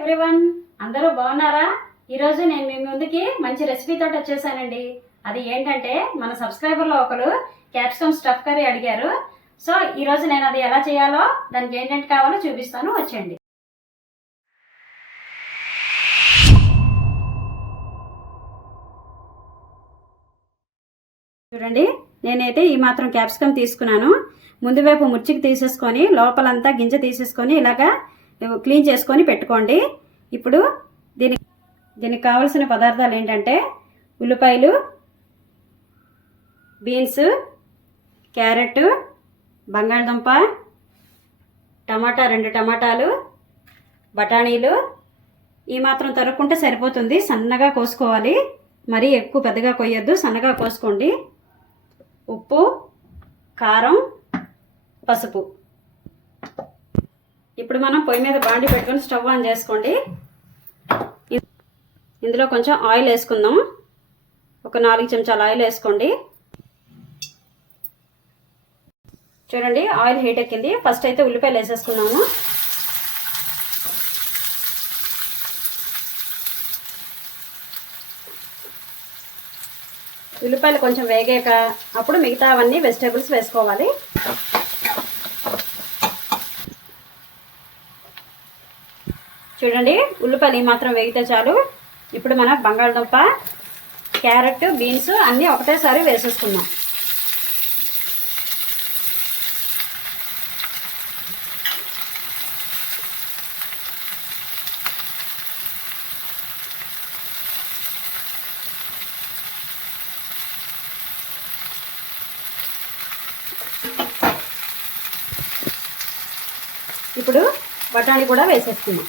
Everyone, అందరూ బాగున్నారా? ఈరోజు నేను మీ ముందుకి మంచి రెసిపీ తోటి వచ్చేసానండి. అది ఏంటంటే మన సబ్స్క్రైబర్లో ఒకరు క్యాప్సికమ్ స్టఫ్ కర్రీ అడిగారు. సో ఈరోజు నేను అది ఎలా చేయాలో, దానికి ఏంటంటే కావాలో చూపిస్తాను, వచ్చేయండి. చూడండి, నేనైతే ఈ మాత్రం క్యాప్సికమ్ తీసుకున్నాను. ముందు వైపు ముచ్చికి తీసేసుకొని లోపలంతా గింజ తీసేసుకొని ఇలాగా క్లీన్ చేసుకొని పెట్టుకోండి. ఇప్పుడు దీనికి కావలసిన పదార్థాలు ఏంటంటే ఉల్లిపాయలు, బీన్స్, క్యారెట్, బంగాళదుంప, టమాటా 2 టమాటాలు, బఠానీలు. ఈ మాత్రం తరుక్కుంటే సరిపోతుంది. సన్నగా కోసుకోవాలి, మరీ ఎక్కువ పెద్దగా కొయ్యొద్దు, సన్నగా కోసుకోండి. ఉప్పు, కారం, పసుపు. ఇప్పుడు మనం పొయ్యి మీద బాండి పెట్టుకొని స్టవ్ ఆన్ చేసుకోండి. ఇందులో కొంచెం ఆయిల్ వేసుకుందాం. ఒక 4 చెంచాల ఆయిల్ వేసుకోండి. చూడండి, ఆయిల్ హీట్ ఎక్కింది. ఫస్ట్ అయితే ఉల్లిపాయలు వేసేసుకున్నాము. ఉల్లిపాయలు కొంచెం వేగాక అప్పుడు మిగతావన్నీ వెజిటేబుల్స్ వేసుకోవాలి. చూడండి, ఉల్లిపాయలు ఈ మాత్రం వేగితే చాలు. ఇప్పుడు మన బంగాళదుంప, క్యారెట్, బీన్స్ అన్నీ ఒకటేసారి వేసేసుకుందాం. ఇప్పుడు బఠానీ కూడా వేసేసుకుందాం.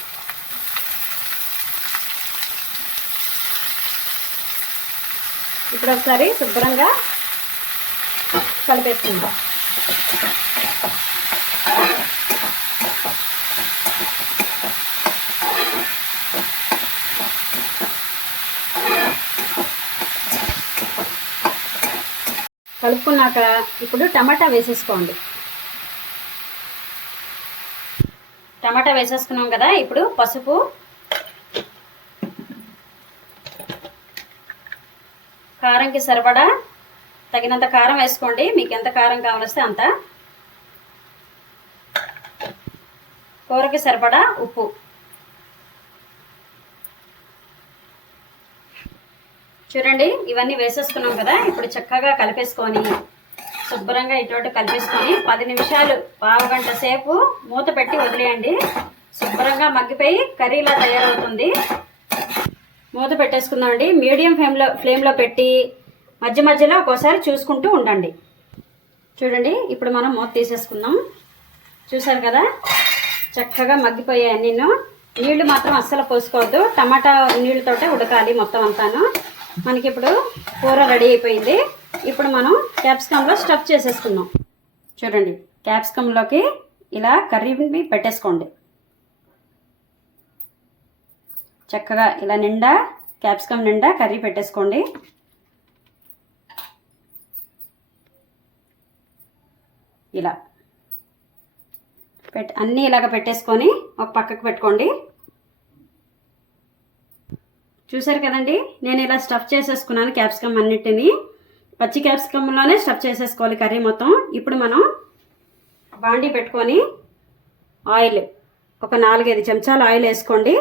ఇప్పుడు ఒకసారి శుభ్రంగా కలిపేసుకుందాం. కలుపుకున్నాక ఇప్పుడు టమాటా వేసేసుకోండి. టమాటా వేసేసుకున్నాం కదా. ఇప్పుడు పసుపు, కారంకి సరిపడా తగినంత కారం వేసుకోండి. మీకు ఎంత కారం కావాల్స్తే అంత. కూరకి సరిపడా ఉప్పు. చూడండి, ఇవన్నీ వేసేసుకున్నాం కదా. ఇప్పుడు చక్కగా కలిపేసుకొని శుభ్రంగా ఇటు కలిపేసుకొని 10 నిమిషాలు, పావు గంట సేపు మూత పెట్టి వదిలేయండి. శుభ్రంగా మగ్గిపోయి కర్రీలా తయారవుతుంది. మూత పెట్టేసుకుందామండి. మీడియం ఫ్లేమ్లో పెట్టి మధ్య మధ్యలో ఒక్కోసారి చూసుకుంటూ ఉండండి. చూడండి, ఇప్పుడు మనం మూత తీసేసుకుందాం. చూసారు కదా, చక్కగా మగ్గిపోయాయి అన్నీ. నీళ్లు మాత్రం అస్సలు పోసుకోవద్దు. టమాటా నీళ్ళతోటే ఉడకాలి మొత్తం అంతాను. మనకి ఇప్పుడు కూర రెడీ అయిపోయింది. ఇప్పుడు మనం క్యాప్సికంలో స్టఫ్ చేసేసుకుందాం. చూడండి, క్యాప్సికంలోకి ఇలా కర్రీని పెట్టేసుకోండి. చక్కగా ఇలా నిండా క్యాప్సికం నిండా కర్రీ పెట్టేసుకోండి. ఇలా అన్నీ ఇలాగ పెట్టేసుకొని ఒక పక్కకు పెట్టుకోండి. చూసారు కదండి, నేను ఇలా స్టఫ్ చేసేసుకున్నాను క్యాప్సికమ్ అన్నిటిని. పచ్చి క్యాప్సికంలోనే స్టఫ్ చేసేసుకోవాలి కర్రీ మొత్తం. ఇప్పుడు మనం బాండీ పెట్టుకొని ఆయిల్ ఒక 4-5 చెంచాలు ఆయిల్ వేసుకోండి.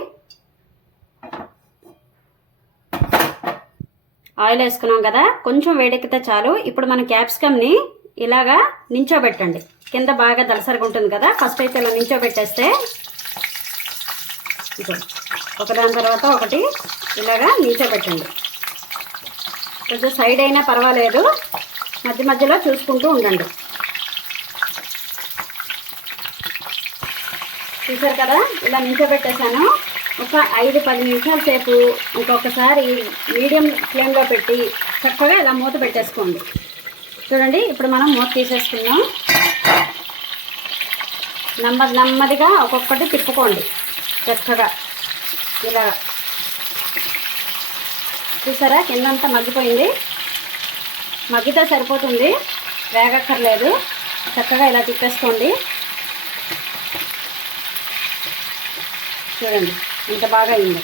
ఆయిల్ వేసుకున్నాం కదా, కొంచెం వేడెక్కితే చాలు. ఇప్పుడు మన క్యాప్సికమ్ని ఇలాగా నించోబెట్టండి. కింద బాగా దలసరిగా ఉంటుంది కదా. ఫస్ట్ అయితే ఇలా నించోబెట్టేస్తే ఒకదాని తర్వాత ఒకటి ఇలాగా నించోబెట్టండి. కొంచెం సైడ్ అయినా పర్వాలేదు, మధ్య మధ్యలో చూసుకుంటూ ఉండండి. చూసారు కదా, ఇలా నించోబెట్టేసాను. ఒక 5-10 నిమిషాల సేపు ఇంకొకసారి మీడియం ఫ్లేమ్లో పెట్టి చక్కగా ఇలా మూత పెట్టేసుకోండి. చూడండి, ఇప్పుడు మనం మూత తీసేసుకుందాం. నెమ్మదిగా ఒక్కొక్కటి తిప్పుకోండి చక్కగా ఇలా. చూసారా, కిందంతా మగ్గిపోయింది. మగ్గితే సరిపోతుంది, వేగక్కర్లేదు. చక్కగా ఇలా తిప్పేసుకోండి. చూడండి, ఇంత బాగా అయింది.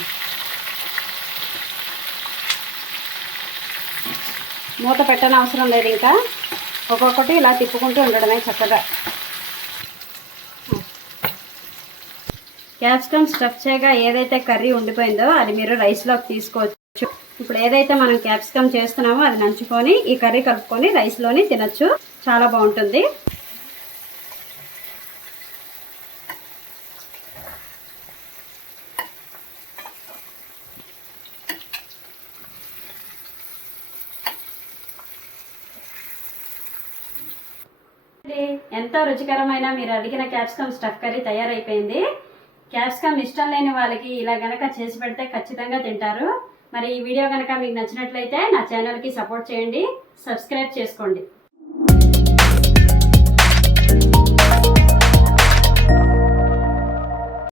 మూత పెట్టని అవసరం లేదు, ఇంకా ఒక్కొక్కటి ఇలా తిప్పుకుంటూ ఉండడమే చక్కగా. క్యాప్సికమ్ స్టఫ్ చేయగా ఏదైతే కర్రీ ఉండిపోయిందో అది మీరు రైస్లోకి తీసుకోవచ్చు. ఇప్పుడు ఏదైతే మనం క్యాప్సికమ్ చేస్తున్నామో అది నంచుకొని ఈ కర్రీ కలుపుకొని రైస్లోని తినచ్చు. చాలా బాగుంటుంది. ఎంతో రుచికరమైన మీరు అడిగిన క్యాప్సికమ్ స్టఫ్ కర్రీ తయారైపోయింది. క్యాప్సికమ్ ఇష్టం లేని వాళ్ళకి ఇలా గనక చేసి పెడితే ఖచ్చితంగా తింటారు. మరి ఈ వీడియో కనుక మీకు నచ్చినట్లయితే నా ఛానల్కి సపోర్ట్ చేయండి, సబ్స్క్రైబ్ చేసుకోండి.